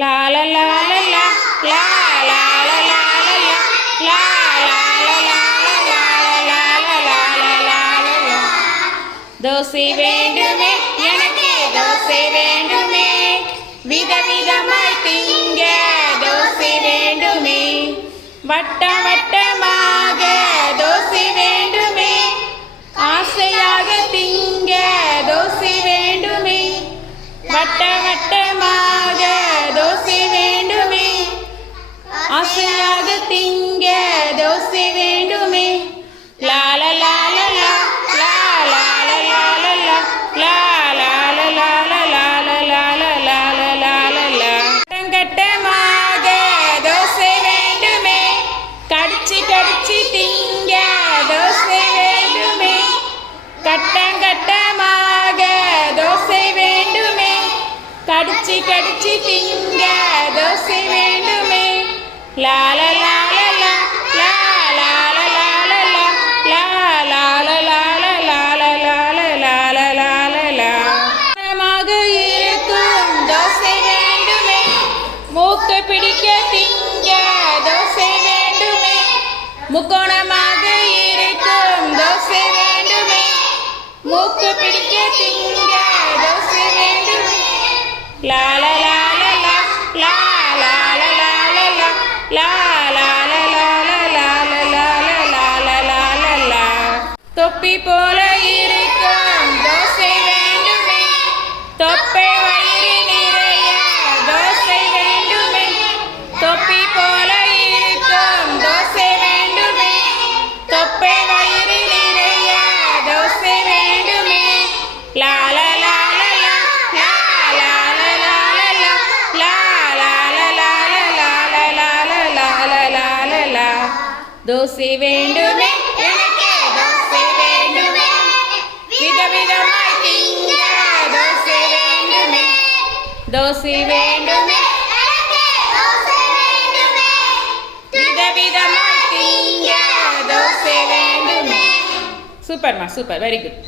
லால லால லா லா லால லால லா தோசை வேண்டுமே எனக்கு தோசை வேண்டுமே. விதவிதமாய் திங்க தோசை வேண்டுமே. வட்ட வட்டமாக தோசை வேண்டுமே. ஆசையாக திங்க தோசை வேண்டுமே. வட்ட வட்டமாக லா கடிச்சு இருக்கும் தோசை வேண்டுமே மூக்கு பிடிக்க திங்க தோசை வேண்டுமே முக்கோணமாக இருக்கும் தோசை வேண்டுமே மூக்கு பிடிக்க திங்க தொப்பி போல இருக்க தோசை வேண்டுமே தொப்பை வயிறு நிறைய தோசை வேண்டுமே தொப்பி போல இருக்க தோசை வேண்டுமே தொப்பை வயிறு நிறைய தோசை வேண்டுமே லால தோசை வேண்டுமே தோசை வேண்டுமே. விதவிதமாய் திங்க. தோசை வேண்டுமே. சூப்பர்மா சூப்பர். Very good